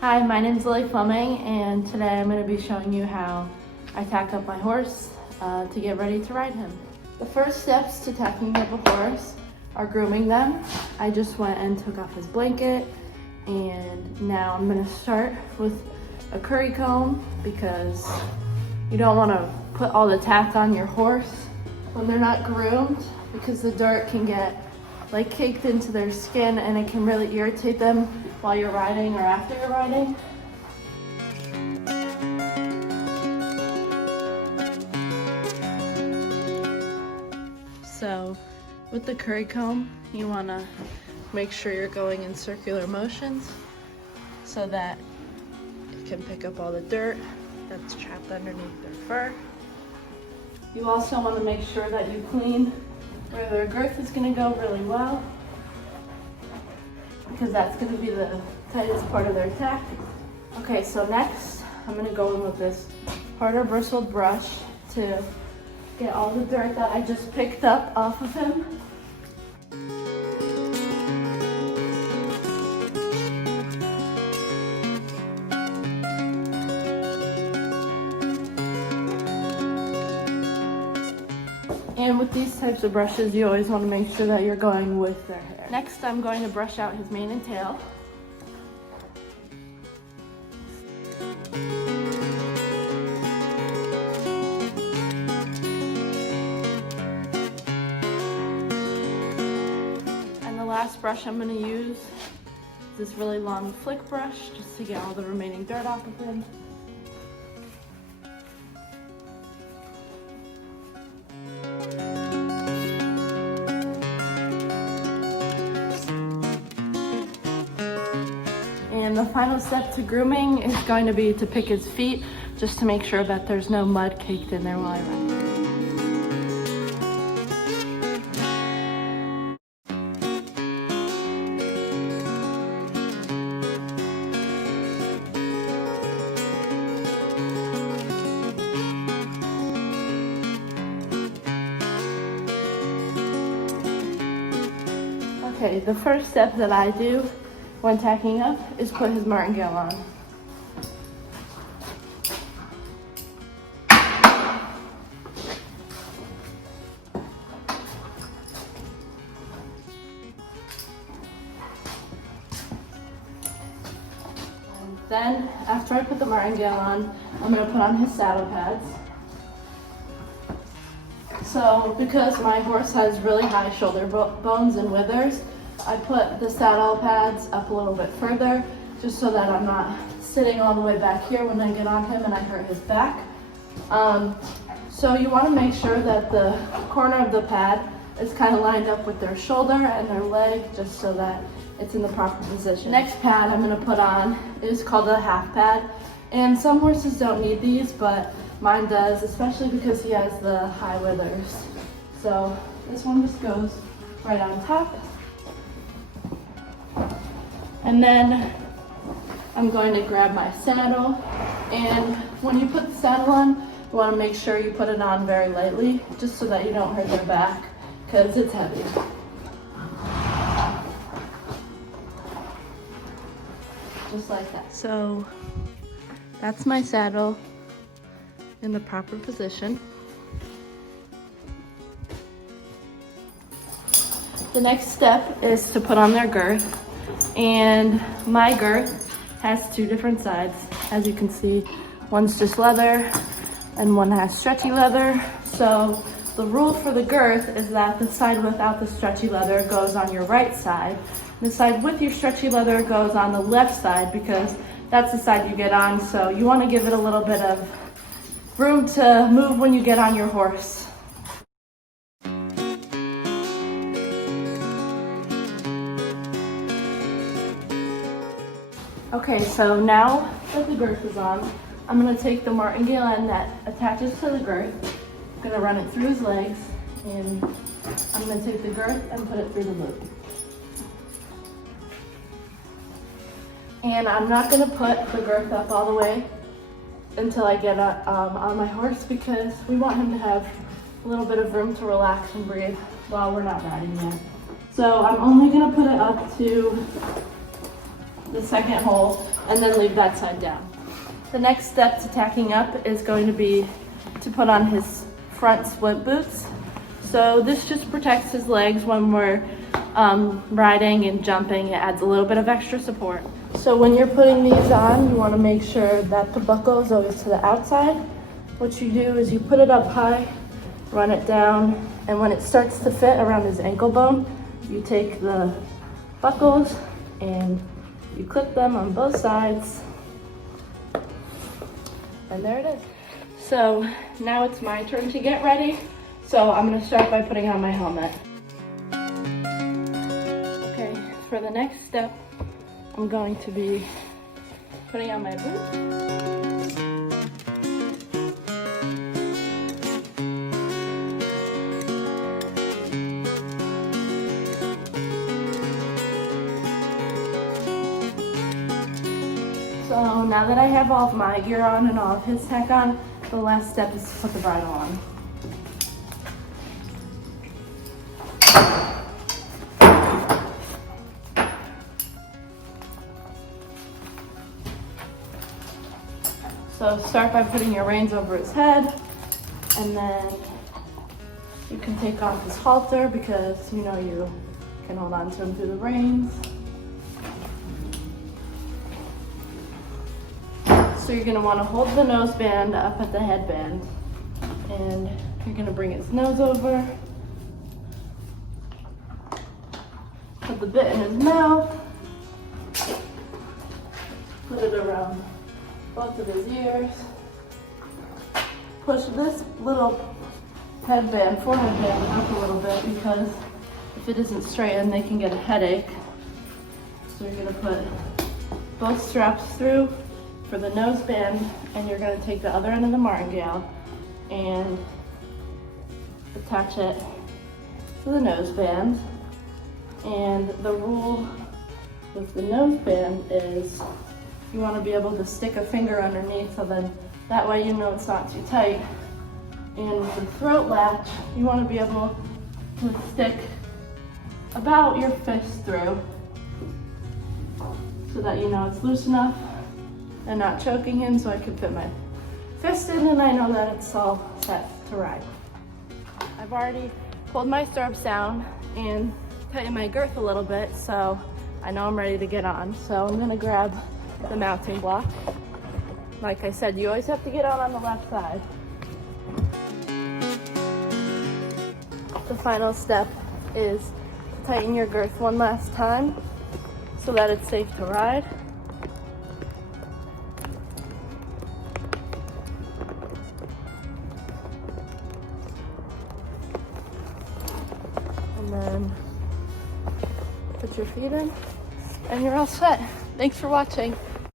Hi, my name is Lily Fleming, and today I'm going to be showing you how I tack up my horse to get ready to ride him. The first steps to tacking up a horse are grooming them. I just went and took off his blanket, and now I'm going to start with a curry comb because you don't want to put all the tack on your horse when they're not groomed, because the dirt can get caked into their skin and it can really irritate them while you're riding or after you're riding. So with the curry comb, you want to make sure you're going in circular motions so that it can pick up all the dirt that's trapped underneath their fur. You also want to make sure that you clean where their girth is going to go really well, because that's going to be the tightest part of their tack. Okay, so next I'm going to go in with this harder bristled brush to get all the dirt that I just picked up off of him. And with these types of brushes, you always want to make sure that you're going with their hair. Next, I'm going to brush out his mane and tail. And the last brush I'm going to use is this really long flick brush just to get all the remaining dirt off of him. And the final step to grooming is going to be to pick his feet, just to make sure that there's no mud caked in there while I ride. Okay, the first step that I do when tacking up is put his martingale on. And then, after I put the martingale on, I'm going to put on his saddle pads. So, because my horse has really high shoulder bones and withers, I put the saddle pads up a little bit further, just so that I'm not sitting all the way back here when I get on him and I hurt his back. So you want to make sure that the corner of the pad is kind of lined up with their shoulder and their leg, just so that it's in the proper position. Next pad I'm going to put on is called a half pad, and some horses don't need these, but mine does, especially because he has the high withers. So this one just goes right on top. And then I'm going to grab my saddle, and when you put the saddle on, you want to make sure you put it on very lightly, just so that you don't hurt their back, because it's heavy. Just like that. So that's my saddle in the proper position. The next step is to put on their girth. And my girth has two different sides. As you can see, one's just leather and one has stretchy leather. So the rule for the girth is that the side without the stretchy leather goes on your right side. The side with your stretchy leather goes on the left side, because that's the side you get on. So you want to give it a little bit of room to move when you get on your horse. Okay, so now that the girth is on, I'm going to take the martingale end that attaches to the girth. I'm going to run it through his legs, and I'm going to take the girth and put it through the loop. And I'm not going to put the girth up all the way until I get on my horse, because we want him to have a little bit of room to relax and breathe while we're not riding yet. So I'm only going to put it up to the second hole and then leave that side down. The next step to tacking up is going to be to put on his front split boots. So this just protects his legs when we're riding and jumping. It adds a little bit of extra support. So when you're putting these on, you want to make sure that the buckle is always to the outside. What you do is you put it up high, run it down, and when it starts to fit around his ankle bone, you take the buckles and you clip them on both sides. And there it is. So now it's my turn to get ready. So I'm gonna start by putting on my helmet. Okay, for the next step, I'm going to be putting on my boots. So now that I have all of my gear on and all of his tack on, the last step is to put the bridle on. So start by putting your reins over his head, and then you can take off his halter because you know you can hold on to him through the reins. So you're gonna wanna hold the noseband up at the headband, and you're gonna bring his nose over, put the bit in his mouth, put it around both of his ears. Push this little forehead band up a little bit because if it isn't straightened, they can get a headache. So you're gonna put both straps through for the noseband, and you're gonna take the other end of the martingale and attach it to the noseband. And the rule with the noseband is you want to be able to stick a finger underneath, so then that way you know it's not too tight. And with the throat latch, you want to be able to stick about your fist through so that you know it's loose enough and not choking him, so I can fit my fist in and I know that it's all set to ride. I've already pulled my stirrups down and tightened my girth a little bit, so I know I'm ready to get on. So I'm gonna grab the mounting block. Like I said, you always have to get on the left side. The final step is to tighten your girth one last time so that it's safe to ride. And then put your feet in and you're all set. Thanks for watching.